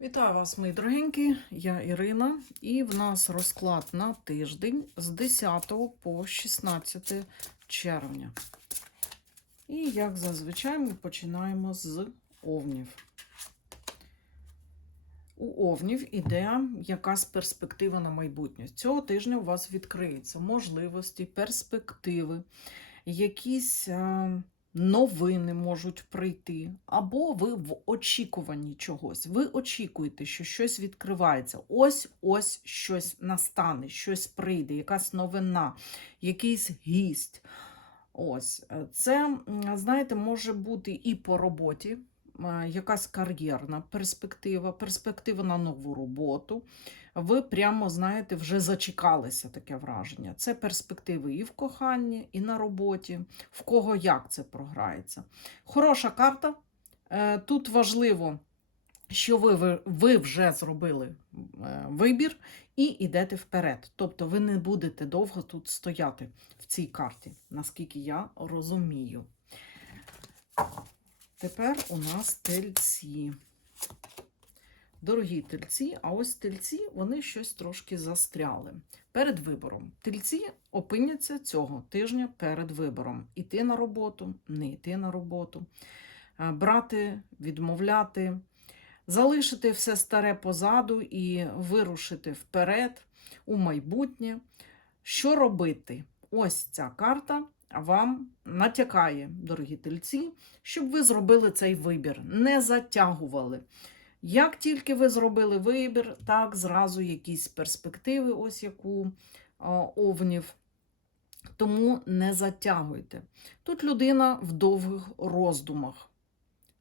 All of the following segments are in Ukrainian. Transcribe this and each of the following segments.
Вітаю вас, мої дорогенькі, я Ірина, і в нас розклад на тиждень з 10 по 16 червня. І, як зазвичай, ми починаємо з овнів. У овнів іде якась перспектива на майбутнє. Цього тижня у вас відкриються можливості, перспективи, якісь. е, новини можуть прийти, або ви в очікуванні чогось. Ви очікуєте, що щось відкривається. Ось ось щось настане, щось прийде, якась новина, якийсь гість. Ось е, це, знаєте, може бути і по роботі. Е, Якась кар'єрна перспектива, перспектива на нову роботу. Ви прямо, знаєте, вже зачекалися таке враження. Це перспективи і в коханні, і на роботі в кого як це програється. Хороша карта. Е, Тут важливо, що ви, ви, вже зробили е, вибір і йдете вперед. Тобто ви не будете довго тут стояти в цій карті, наскільки я розумію. Тепер у нас тельці. Дорогі тельці, а ось тельці вони щось трошки застряли перед вибором. Тельці опиняться цього тижня перед вибором: іти на роботу, не йти на роботу, е, брати, відмовляти, залишити все старе позаду і вирушити вперед у майбутнє. Що робити? Ось ця карта вам натякає, дорогі тельці, щоб ви зробили цей вибір, не затягували. Як тільки ви зробили вибір, так зразу якісь перспективи, ось яку овнів. Тому не затягуйте. Тут людина в довгих роздумах.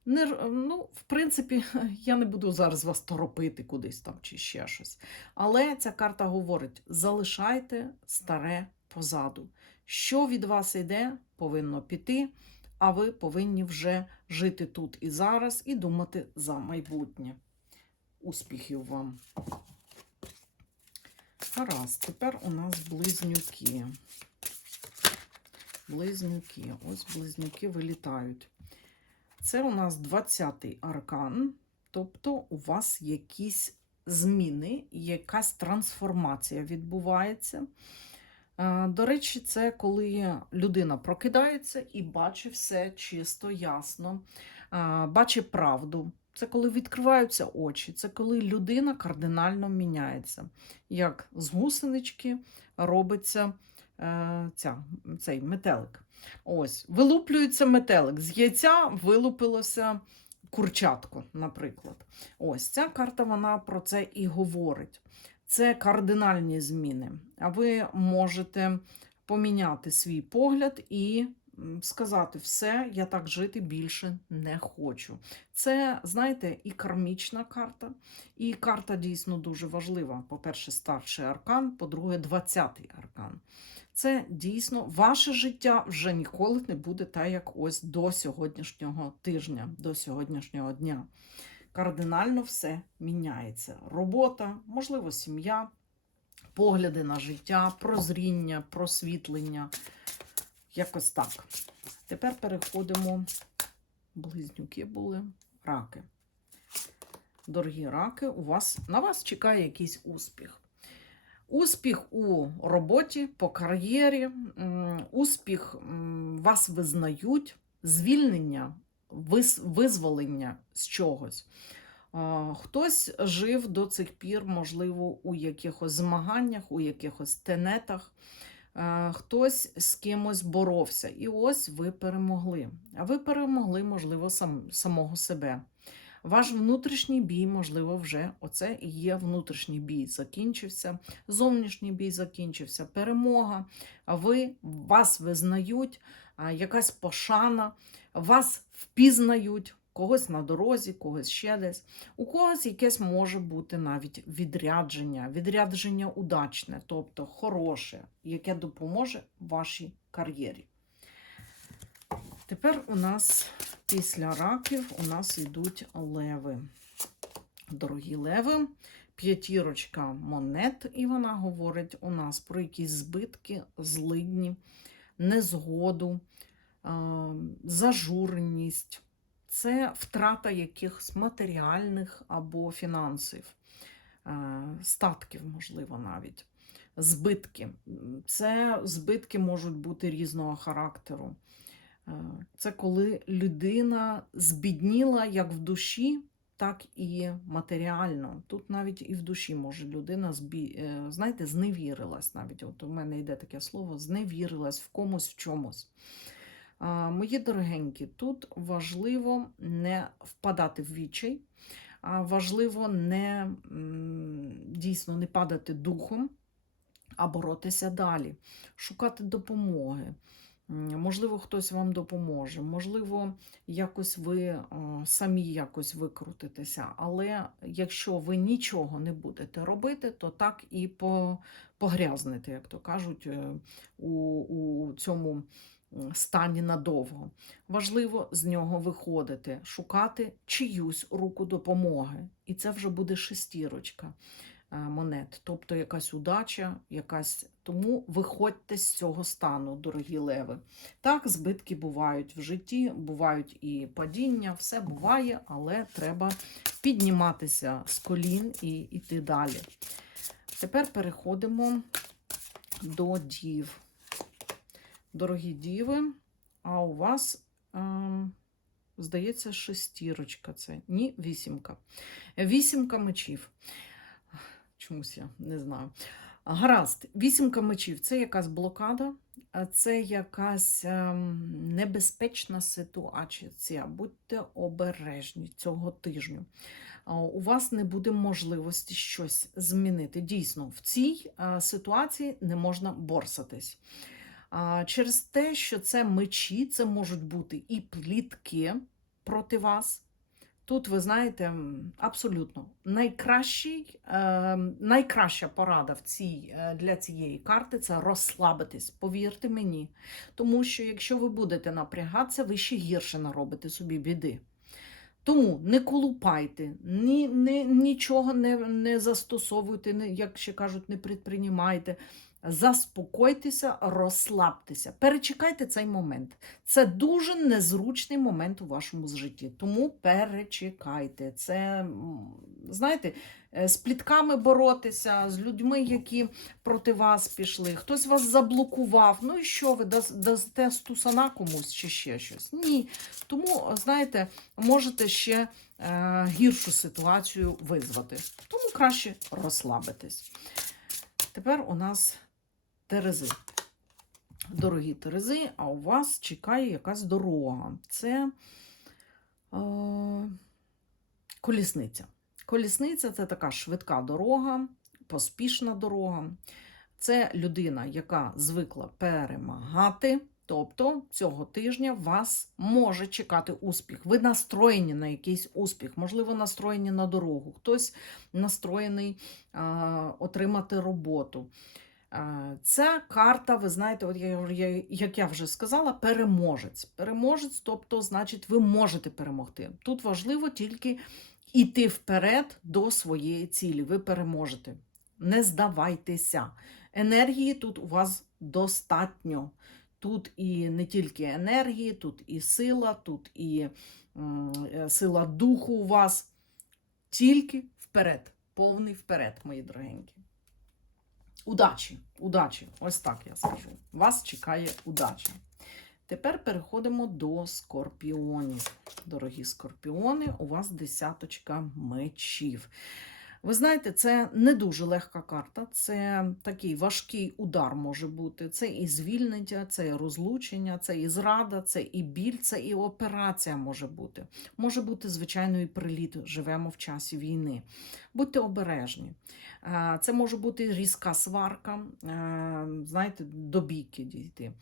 Не, ну, в принципі, я не буду зараз вас торопити кудись там чи ще щось. Але ця карта говорить: залишайте старе позаду. Що від вас йде, повинно піти, а ви повинні вже жити тут і зараз і думати за майбутнє. Успіхів вам! Гаразд, тепер у нас близнюки. Близнюки. Ось близнюки вилітають. Це у нас 20-й аркан, тобто у вас якісь зміни, якась трансформація відбувається. Е, До речі, це коли людина прокидається і бачить все чисто, ясно, е, бачить правду. Це коли відкриваються очі, це коли людина кардинально міняється. Як з гусенички робиться е, ця, цей метелик. Ось, вилуплюється метелик. З яйця вилупилося курчатко, наприклад. Ось ця карта вона про це і говорить. Це кардинальні зміни. А ви можете поміняти свій погляд і сказати: все, я так жити більше не хочу. Це, знаєте, і кармічна карта, і карта дійсно дуже важлива. По-перше, старший аркан, по-друге, 20-й аркан. Це дійсно ваше життя вже ніколи не буде так, як ось до сьогоднішнього тижня, до сьогоднішнього дня. Кардинально все міняється. Робота, можливо, сім'я, погляди на життя, прозріння, просвітлення. Якось так. Тепер переходимо. Близнюки були раки. Дорогі раки, у вас, на вас чекає якийсь успіх. Успіх у роботі, по кар'єрі, успіх вас визнають, звільнення, визволення з чогось. Хтось жив до цих пір, можливо, у якихось змаганнях, у якихось тенетах, хтось з кимось боровся. І ось ви перемогли. А ви перемогли, можливо, сам, самого себе. Ваш внутрішній бій, можливо, вже оце і є внутрішній бій. Закінчився, зовнішній бій закінчився, перемога. А ви вас визнають, якась пошана, вас впізнають, когось на дорозі, когось ще десь. У когось якесь може бути навіть відрядження, відрядження удачне, тобто хороше, яке допоможе вашій кар'єрі. Тепер у нас після раків у нас йдуть леви. Дорогі леви, п'ятірочка монет, і вона говорить у нас про якісь збитки, злидні, незгоду, зажуреність. це втрата якихось матеріальних або фінансів, е, статків, можливо, навіть. Збитки. Це збитки можуть бути різного характеру. Е, Це коли людина збідніла як в душі, так і матеріально. Тут навіть і в душі може людина збі... е, знаєте, зневірилась навіть. От у мене йде таке слово, зневірилась в комусь в чомусь. Мої дорогенькі, тут важливо не впадати в відчай, важливо не дійсно не падати духом, а боротися далі, шукати допомоги. Можливо, хтось вам допоможе, можливо, якось ви самі якось викрутитеся. Але якщо ви нічого не будете робити, то так і по, погрязнете, як то кажуть, е, у, у цьому стані надовго. Важливо з нього виходити, шукати чиюсь руку допомоги. І це вже буде шестірочка е, монет, тобто якась удача, якась. Тому виходьте з цього стану, дорогі леви. Так, збитки бувають в житті, бувають і падіння, все буває, але треба підніматися з колін і йти далі. Тепер переходимо до дів. Дорогі діви, а у вас, ем, здається, шестірочка це. Ні, вісімка. Вісімка мечів. Чомусь я не знаю. Гаразд, вісімка мечів це якась блокада, це якась ем, небезпечна ситуація. Будьте обережні цього тижню. У вас не буде можливості щось змінити. Дійсно, в цій е, ситуації не можна борсатись. Через те, що це мечі, це можуть бути і плітки проти вас. Тут, ви знаєте, абсолютно найкращий, е, найкраща порада в цій, е, для цієї карти це розслабитись, повірте мені. Тому що якщо ви будете напрягатися, ви ще гірше наробите собі біди. Тому не колупайте, ні, ні, нічого не, не застосовуйте, як ще кажуть, не предпринімайте. Заспокойтеся, розслабтеся, перечекайте цей момент. Це дуже незручний момент у вашому житті. Тому перечекайте. Це, знаєте, е, з плітками боротися, з людьми, які проти вас пішли, хтось вас заблокував. Ну і що ви дасте стусана комусь чи ще щось? Ні. Тому, знаєте, можете ще е, гіршу ситуацію визвати. Тому краще розслабитись. Тепер у нас Терези. Дорогі Терези, а у вас чекає якась дорога. Це е, колісниця. Колісниця це така швидка дорога, поспішна дорога. Це людина, яка звикла перемагати. Тобто цього тижня вас може чекати успіх. Ви настроєні на якийсь успіх, можливо, настроєні на дорогу, хтось настроєний е, отримати роботу. Е, Ця карта, ви знаєте, от я, як я вже сказала, переможець. Переможець, тобто, значить, ви можете перемогти. Тут важливо тільки йти вперед до своєї цілі. Ви переможете. Не здавайтеся. Енергії тут у вас достатньо. Тут і не тільки енергії, тут і сила, тут і е, сила духу у вас. Тільки вперед, повний вперед, мої дорогенькі. Удачі, удачі, ось так я скажу. Вас чекає удача. Тепер переходимо до скорпіонів. Дорогі скорпіони, у вас десяточка мечів. Ви знаєте, це не дуже легка карта, це такий важкий удар може бути. Це і звільнення, це і розлучення, це і зрада, це і біль, це і операція може бути. Може бути, звичайно, і приліт. Живемо в часі війни. Будьте обережні. Це може бути різка сварка, знаєте, до бійки дійти.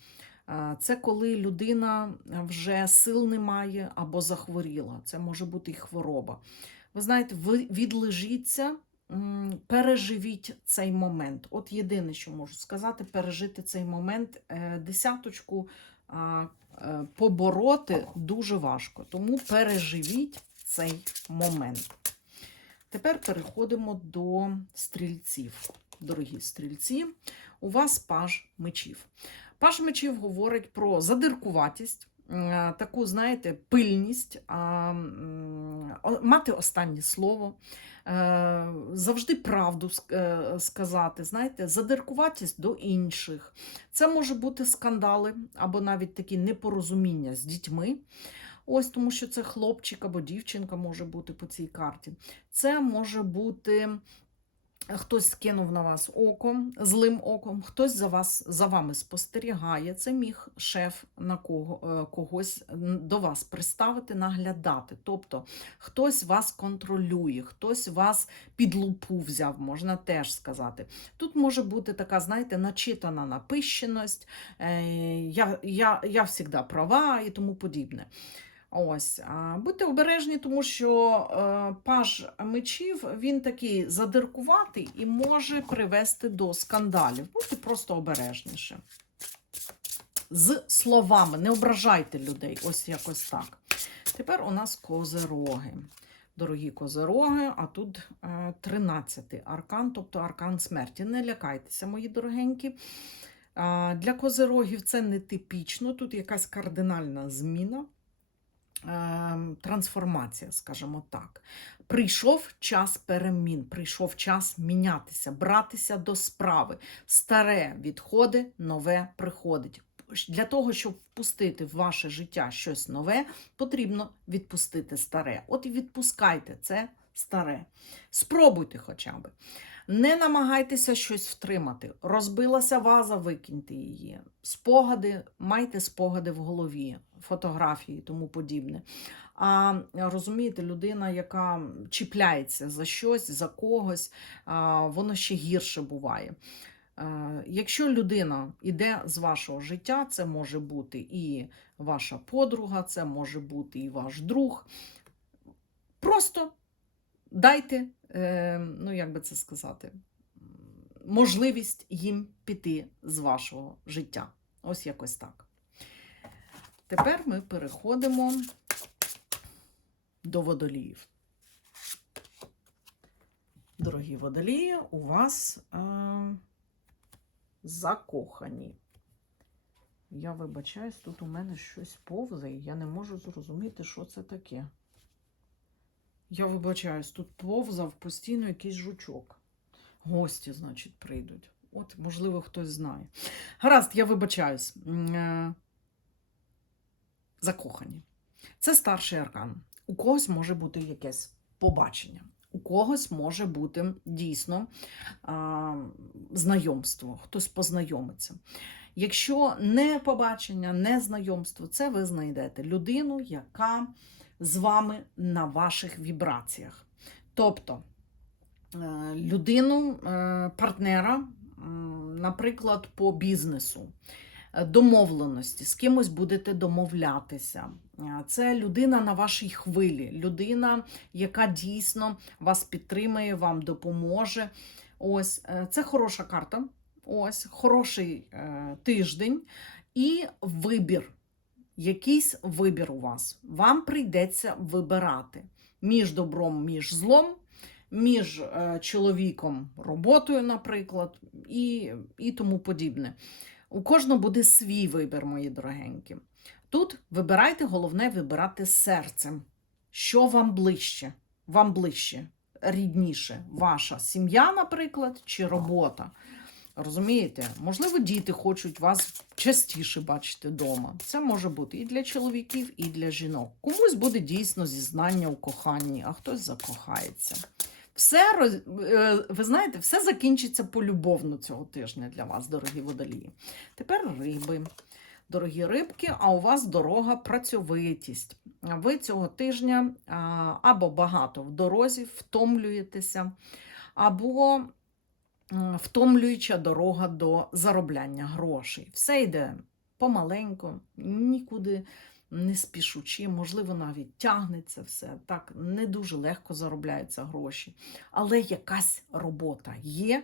Це коли людина вже сил не має або захворіла. Це може бути і хвороба. Ви знаєте, відлежіться, переживіть цей момент. От єдине, що можу сказати, пережити цей момент. Е, Десяточку е, побороти дуже важко. Тому переживіть цей момент. Тепер переходимо до стрільців. Дорогі стрільці, у вас паж мечів. Паж мечів говорить про задиркуватість, таку, знаєте, пильність, мати останнє слово, е, завжди правду е, сказати, знаєте, задиркуватість до інших. Це може бути скандали або навіть такі непорозуміння з дітьми. Ось тому, що це хлопчик або дівчинка може бути по цій карті. Це може бути хтось скинув на вас оком, злим оком, хтось за вас за вами спостерігає. Це міг шеф на кого, е, когось до вас приставити, наглядати. Тобто хтось вас контролює, хтось вас під лупу взяв, можна теж сказати. Тут може бути така, знаєте, начитана напищеність, е, я, я, я завжди права і тому подібне. Ось, будьте обережні, тому що е, паж мечів він такий задиркуватий і може привести до скандалів. Будьте просто обережніше. З словами, не ображайте людей, ось якось так. Тепер у нас козероги. Дорогі козероги, а тут е, 13-й аркан, тобто аркан смерті. Не лякайтеся, мої дорогенькі. Для козерогів це не типічно, тут якась кардинальна зміна трансформація, скажімо так. Прийшов час перемін, прийшов час мінятися, братися до справи. Старе відходить, нове приходить. Для того, щоб впустити в ваше життя щось нове, потрібно відпустити старе. От і відпускайте це старе. Спробуйте хоча б. Не намагайтеся щось втримати. Розбилася ваза, викиньте її. Спогади, майте спогади в голові, фотографії тому подібне. А розумієте, людина, яка чіпляється за щось, за когось, воно ще гірше буває. Якщо людина йде з вашого життя, це може бути і ваша подруга, це може бути і ваш друг. Просто дайте, е, ну як би це сказати, можливість їм піти з вашого життя. Ось якось так. Тепер ми переходимо до водоліїв. Дорогі водолії, у вас е, закохані. Я вибачаюсь, тут у мене щось повзає, я не можу зрозуміти, що це таке. Я вибачаюсь, тут повзав постійно якийсь жучок. Гості, значить, прийдуть. От, можливо, хтось знає. Гаразд, я вибачаюсь. Е, Закохані. Це старший аркан. У когось може бути якесь побачення, у когось може бути дійсно а, знайомство, хтось познайомиться. Якщо не побачення, не знайомство, це ви знайдете людину, яка з вами на ваших вібраціях. Тобто е, людину, е, партнера, наприклад, по бізнесу, е, домовленості, з кимось будете домовлятися. Е, Це людина на вашій хвилі, людина, яка дійсно вас підтримує, вам допоможе. Ось е, це хороша карта. Ось хороший е, тиждень і вибір. Якийсь вибір у вас. Вам прийдеться вибирати між добром, між злом, між е, чоловіком, роботою, наприклад, і, і тому подібне. У кожного буде свій вибір, мої дорогенькі. Тут вибирайте, головне вибирати серцем. Що вам ближче? Вам ближче, рідніше, ваша сім'я, наприклад, чи робота. Розумієте? Можливо, діти хочуть вас частіше бачити вдома. Це може бути і для чоловіків, і для жінок. Комусь буде дійсно зізнання у коханні, а хтось закохається. Все, е, ви знаєте, все закінчиться полюбовно цього тижня для вас, дорогі водолії. Тепер риби. Дорогі рибки, а у вас дорога працьовитість. Ви цього тижня або багато в дорозі втомлюєтеся, або втомлююча дорога до заробляння грошей. Все йде помаленьку, нікуди не спішучи, можливо, навіть тягнеться все. Так не дуже легко заробляються гроші. Але якась робота є.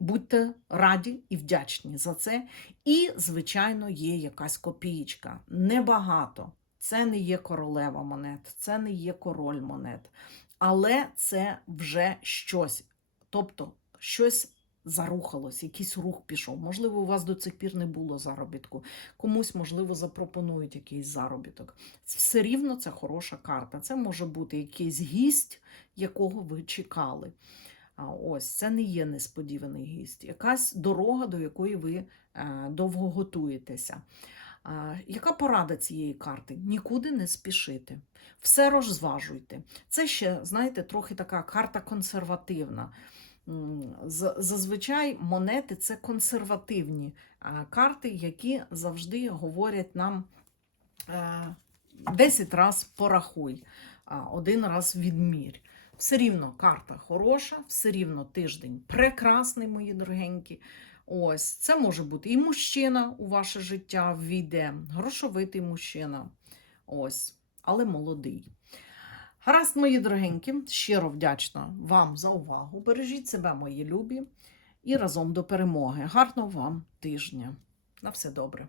Будьте раді і вдячні за це. І, звичайно, є якась копієчка. Небагато. Це не є королева монет, це не є король монет. Але це вже щось. Тобто щось зарухалось, якийсь рух пішов. Можливо, у вас до цих пір не було заробітку. Комусь, можливо, запропонують якийсь заробіток. Все рівно це хороша карта. Це може бути якийсь гість, якого ви чекали. А ось це не є несподіваний гість, якась дорога, до якої ви е, довго готуєтеся. Яка порада цієї карти? Нікуди не спішити. Все розважуйте. Це ще, знаєте, трохи така карта консервативна. Зазвичай монети це консервативні карти, які завжди говорять нам е, 10 раз порахуй, один раз відмірь. Все рівно карта хороша, все рівно тиждень прекрасний, мої дорогенькі. Ось це може бути і мужчина у ваше життя ввійде, грошовитий мужчина. Ось, але молодий. Гаразд, мої дорогенькі, щиро вдячна вам за увагу. Бережіть себе, мої любі, і разом до перемоги. Гарного вам тижня. На все добре.